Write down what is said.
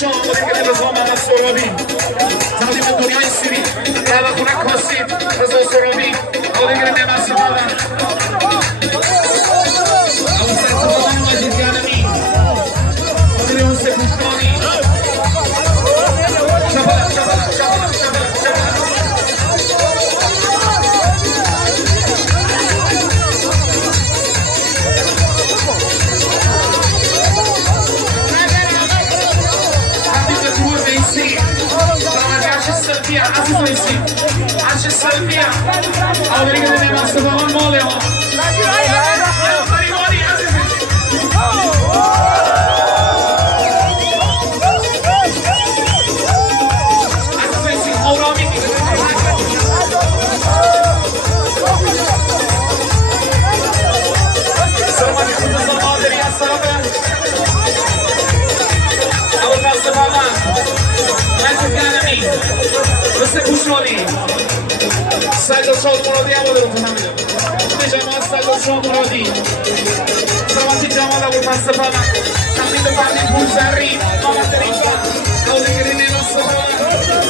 شام بودیم که رضا محمد سرابی تقدیم دنیای سیری روا خونه کاسی رضا سرابی آدگر نعمت سپاهان اوسط سپاهان ماجد گرمی آدگر حسین کوشکانی شبالک شبالک شبالک شبالک شبالک Sylvia, عزیز نیستی عرش سلفیه آدری که دنیم از سفاقان ماله ها بریوانی عزیز نیستی عزیز نیستی خورامی سلامتی خودتان آدری از طرف اول از سفاقان مجد گرمی مثل گوشوانی سید شاد مرادی هم بوده رو فهمیدم به جماعت سید شاد مرادی سلامتی جمال ابو مصطفی تقدیم به فردین پول زرین محمد ریفت آدگری نیما سفران